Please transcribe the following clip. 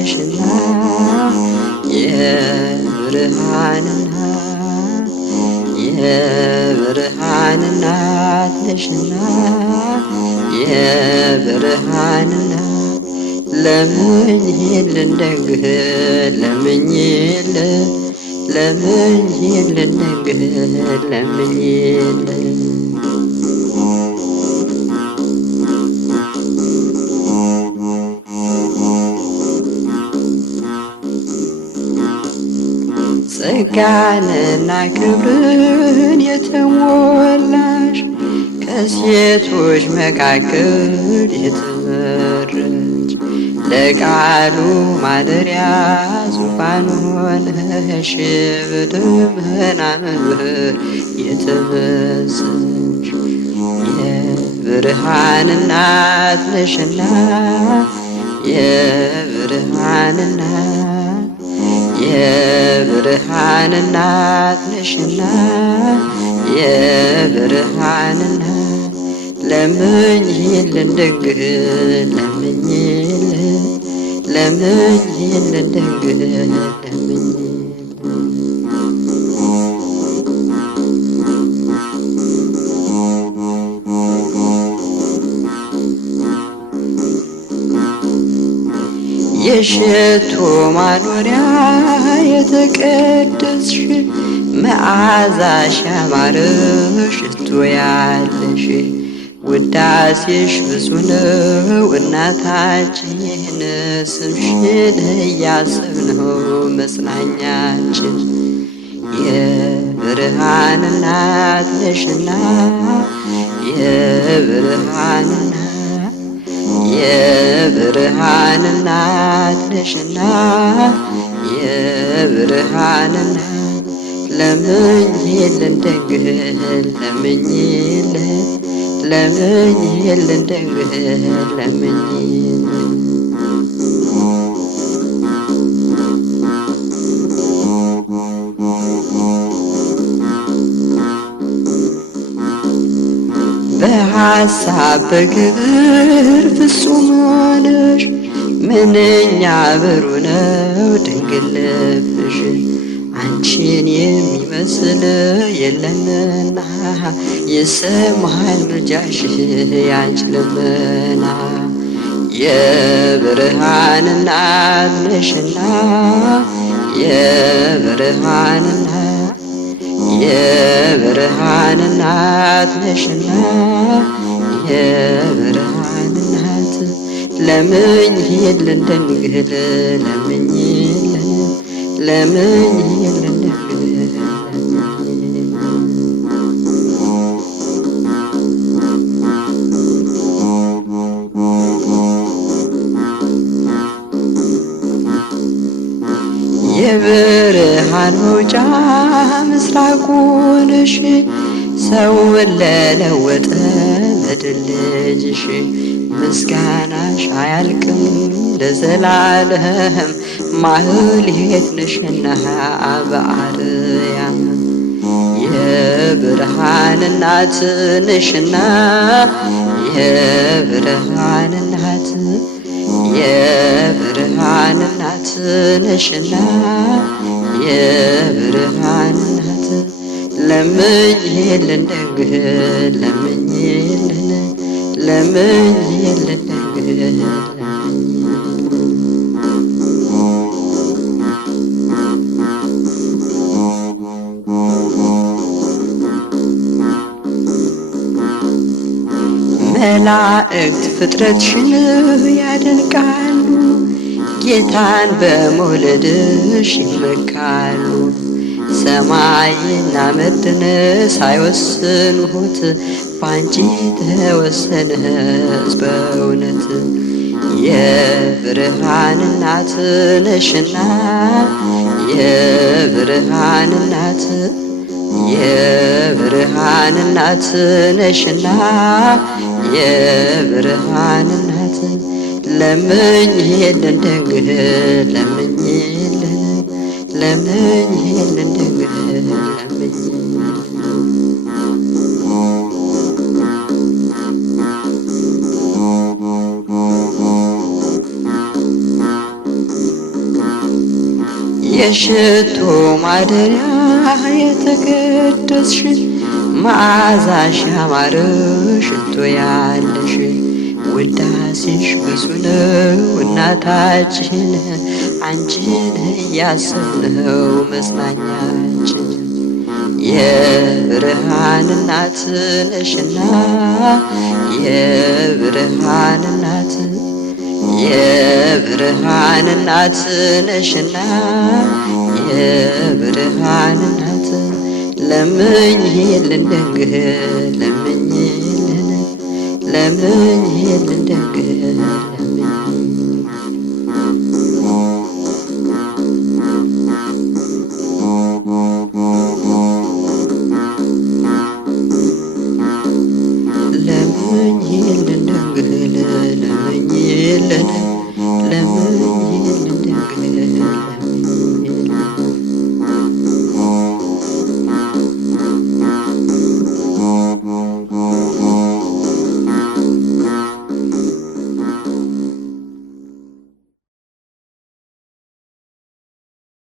ነሽና የብርሃን እናት የብርሃን እናት ነሽና የብርሃን እናት ለምኝልን ደግህ ለምኝልን ለምኝልን ደግህ ለምኝልን ጸጋንና ክብርን የተሞላሽ ከሴቶች መካከል የተመረጥሽ ለቃሉ ማደሪያ ዙፋን ሆነሽ በደመና መንበር የተበሰርሽ የብርሃን እናት ነሽና የብርሃን እናት የብርሃን እናት ነሽና የብርሃን እናት ለምኝልን ደግህ ለምኝልን ለምኝልን ደግህ ለምኝልን የሽቱ ማኖሪያ የተቀደስሽ መዓዛሽ ያማረ ሽቶ ያለሽ ውዳሴሽ ብዙ ነው እናታችን ስምሽን እያሰብነው መጽናኛችን የብርሃን እናት ነሽና የብርሃን እናት የብርሃን እናት ነሽና የብርሃን እናት ለምኝልን ደግህ ለምኝልን ለምኝልን ደግህ ለምኝልን በሐሳብ በግብር ፍጹም ሆነሽ ምንኛ ብሩ ነው ድንግል ልብሽ አንቺን የሚመስል የለምና ይሰማል ምልጃሽ ያንቺ ልመና የብርሃን እናት ነሽና የብርሃን እናት የብርሃን እናት ነሽና የብርሃን እናት ለምኝልን ድንግል ለምኝልን ለምኝልን ድንግል የብርሃን መውጫ ምስራቁ ነሽ ሰውን ለለወጠ በድል ልጅሽ ምስጋናሽ አያልቅም ለዘላለም ማህሌት ነሽና በአርያም የብርሃን እናት ነሽና የብርሃን እናት የብርሃን እናት ነሽና የብርሃን እናት ለምኝልን ደግህ ለምኝልን ለምኝልን ደግህ መላእክት ፍጥረትሽን ያደንቃሉ ጌታን በመውለድሽ ይመካሉ ሰማይና ምድርን ሳይወስኑት ባንቺ ተወሰነስ በእውነት የብርሃን እናት ነሽና የብርሃን እናት የብርሃን እናት ነሽና የብርሃን እናት ለምኝልን ደግህ ለምኝልን ለምኝልን ደግህ ለምኝልን የሽቶ ማደሪያ የተቀደስሽ መዓዛሽ ያማረ ሽቶ ያለሽ ውዳሴሽ ብዙ ነው እናታችን አንቺን እያሰብነው መጽናኛችን የብርሃን እናት ነሽና የብርሃን እናት የብርሃን እናት ነሽና የብርሃን እናት ለምኝልን ድንግል ለምኝልን ለምኝልን ድንግል ለምኝልን